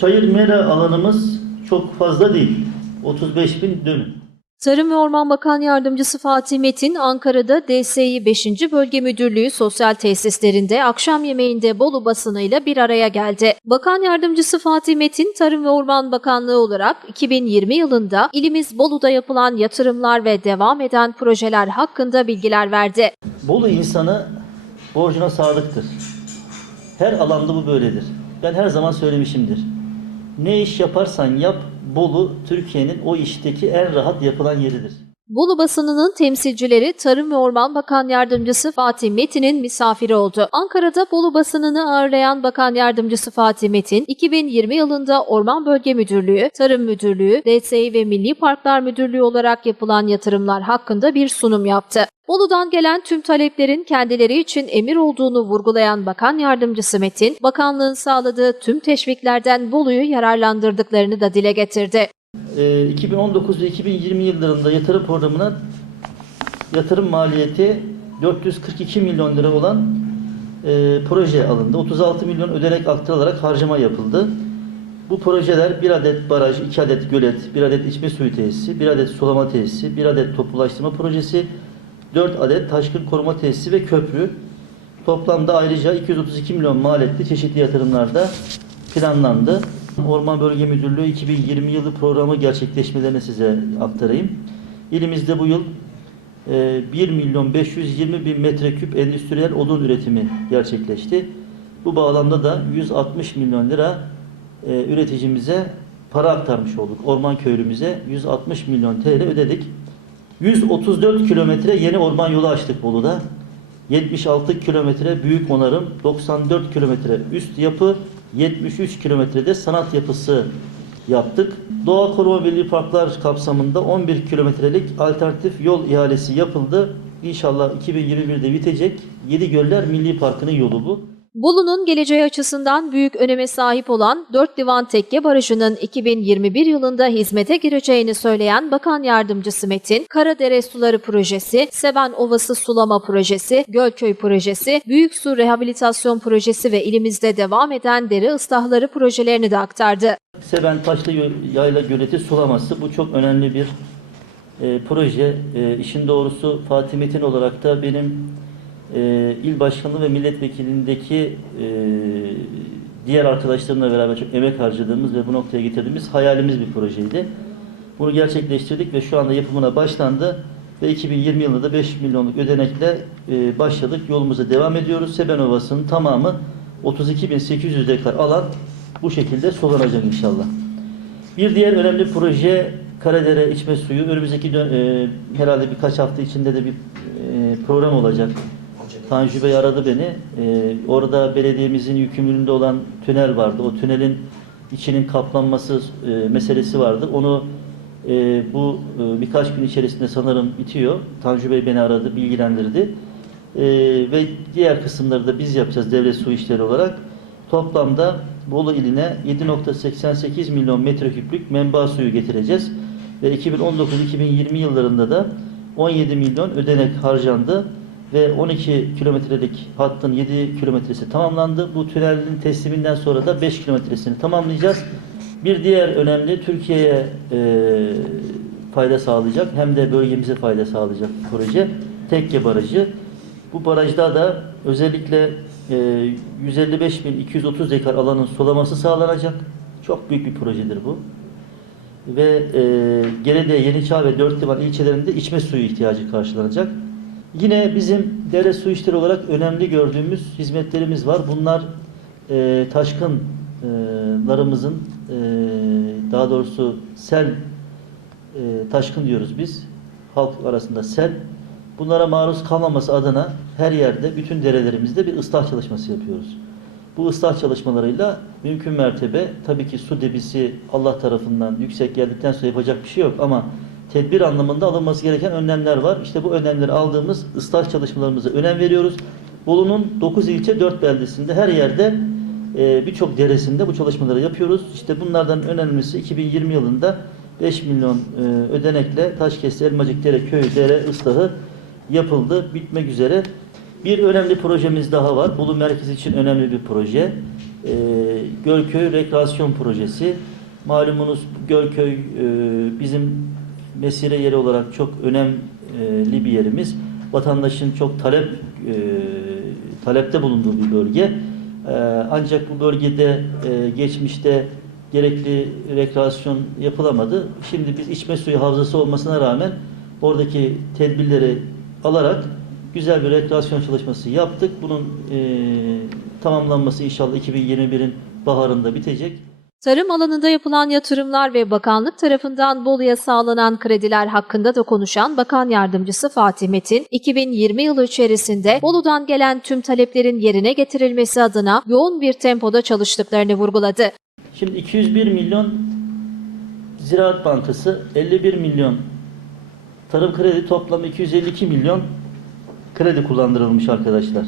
Çayır mera alanımız çok fazla değil. 35 bin dönüm. Tarım ve Orman Bakan Yardımcısı Fatih Metin, Ankara'da DSİ 5. Bölge Müdürlüğü sosyal tesislerinde akşam yemeğinde Bolu basınıyla bir araya geldi. Bakan Yardımcısı Fatih Metin, Tarım ve Orman Bakanlığı olarak 2020 yılında ilimiz Bolu'da yapılan yatırımlar ve devam eden projeler hakkında bilgiler verdi. Bolu insanı borcuna sadıktır. Her alanda bu böyledir. Ben her zaman söylemişimdir. Ne iş yaparsan yap, Bolu Türkiye'nin o işteki en rahat yapılan yeridir. Bolu basınının temsilcileri Tarım ve Orman Bakan Yardımcısı Fatih Metin'in misafiri oldu. Ankara'da Bolu basınını ağırlayan Bakan Yardımcısı Fatih Metin, 2020 yılında Orman Bölge Müdürlüğü, Tarım Müdürlüğü, DSİ ve Milli Parklar Müdürlüğü olarak yapılan yatırımlar hakkında bir sunum yaptı. Bolu'dan gelen tüm taleplerin kendileri için emir olduğunu vurgulayan Bakan Yardımcısı Metin, bakanlığın sağladığı tüm teşviklerden Bolu'yu yararlandırdıklarını da dile getirdi. Ee, 2019 ve 2020 yıllarında yatırım programına yatırım maliyeti 442 milyon lira olan e, proje alındı. 36 milyon ödenek aktarılarak harcama yapıldı. Bu projeler bir adet baraj, iki adet gölet, bir adet içme suyu tesisi, bir adet sulama tesisi, bir adet toplulaştırma projesi, 4 adet taşkın koruma tesisi ve köprü. Toplamda ayrıca 232 milyon maliyetli çeşitli yatırımlarda planlandı. Orman Bölge Müdürlüğü 2020 yılı programı gerçekleşmelerini size aktarayım. İlimizde bu yıl e, 1 milyon 520 bin metreküp endüstriyel odun üretimi gerçekleşti. Bu bağlamda da 160 milyon lira e, üreticimize para aktarmış olduk. Orman köylümüze 160 milyon TL ödedik. 134 kilometre yeni orman yolu açtık Bolu'da. 76 kilometre büyük onarım, 94 kilometre üst yapı, 73 kilometrede sanat yapısı yaptık. Doğa Koruma Milli Parklar kapsamında 11 kilometrelik alternatif yol ihalesi yapıldı. İnşallah 2021'de bitecek. Yedi Göller Milli Parkı'nın yolu bu. Bolu'nun geleceği açısından büyük öneme sahip olan 4 Divan Tekke Barajı'nın 2021 yılında hizmete gireceğini söyleyen Bakan Yardımcısı Metin, Karadere Suları Projesi, Seven Ovası Sulama Projesi, Gölköy Projesi, Büyük Su Rehabilitasyon Projesi ve ilimizde devam eden dere ıslahları projelerini de aktardı. Seben Taşlı Yayla Göleti sulaması bu çok önemli bir e, proje. E, işin doğrusu Fatih Metin olarak da benim e, il başkanlığı ve milletvekilindeki e, diğer arkadaşlarımla beraber çok emek harcadığımız ve bu noktaya getirdiğimiz hayalimiz bir projeydi. Bunu gerçekleştirdik ve şu anda yapımına başlandı ve 2020 yılında da 5 milyonluk ödenekle e, başladık. Yolumuza devam ediyoruz. Seben Ovası'nın tamamı 32.800 dekar alan bu şekilde sulanacak inşallah. Bir diğer önemli proje Karadere içme suyu. Önümüzdeki e, herhalde birkaç hafta içinde de bir e, program olacak. Tanju Bey aradı beni. E, orada belediyemizin yükümlülüğünde olan tünel vardı. O tünelin içinin kaplanması e, meselesi vardı. Onu e, bu e, birkaç gün içerisinde sanırım bitiyor. Tanju Bey beni aradı, bilgilendirdi. E, ve diğer kısımları da biz yapacağız devlet su işleri olarak. Toplamda Bolu iline 7.88 milyon metreküplük menba suyu getireceğiz. Ve 2019-2020 yıllarında da 17 milyon ödenek harcandı ve 12 kilometrelik hattın 7 kilometresi tamamlandı. Bu tünelin tesliminden sonra da 5 kilometresini tamamlayacağız. Bir diğer önemli Türkiye'ye e, fayda sağlayacak hem de bölgemize fayda sağlayacak proje Tekke Barajı. Bu barajda da özellikle e, 155.230 dekar alanın sulaması sağlanacak. Çok büyük bir projedir bu. Ve e, Gerede, Yeniçağ ve Dört Divan ilçelerinde içme suyu ihtiyacı karşılanacak. Yine bizim dere su işleri olarak önemli gördüğümüz hizmetlerimiz var. Bunlar e, taşkınlarımızın e, daha doğrusu sel e, taşkın diyoruz biz. Halk arasında sel. Bunlara maruz kalmaması adına her yerde bütün derelerimizde bir ıslah çalışması yapıyoruz. Bu ıslah çalışmalarıyla mümkün mertebe tabii ki su debisi Allah tarafından yüksek geldikten sonra yapacak bir şey yok ama tedbir anlamında alınması gereken önlemler var. İşte bu önlemleri aldığımız ıslah çalışmalarımıza önem veriyoruz. Bolu'nun 9 ilçe 4 beldesinde her yerde e, birçok deresinde bu çalışmaları yapıyoruz. İşte bunlardan önemlisi 2020 yılında 5 milyon e, ödenekle Taşkesti, Elmacık Dere, Köy, Dere ıslahı yapıldı. Bitmek üzere. Bir önemli projemiz daha var. Bolu merkezi için önemli bir proje. e, Gölköy Rekreasyon Projesi. Malumunuz Gölköy e, bizim mesire yeri olarak çok önemli bir yerimiz. Vatandaşın çok talep e, talepte bulunduğu bir bölge. E, ancak bu bölgede e, geçmişte gerekli rekreasyon yapılamadı. Şimdi biz içme suyu havzası olmasına rağmen oradaki tedbirleri alarak güzel bir rekreasyon çalışması yaptık. Bunun e, tamamlanması inşallah 2021'in baharında bitecek. Tarım alanında yapılan yatırımlar ve bakanlık tarafından Bolu'ya sağlanan krediler hakkında da konuşan Bakan Yardımcısı Fatih Metin, 2020 yılı içerisinde Bolu'dan gelen tüm taleplerin yerine getirilmesi adına yoğun bir tempoda çalıştıklarını vurguladı. Şimdi 201 milyon Ziraat Bankası, 51 milyon tarım kredi toplam 252 milyon kredi kullandırılmış arkadaşlar.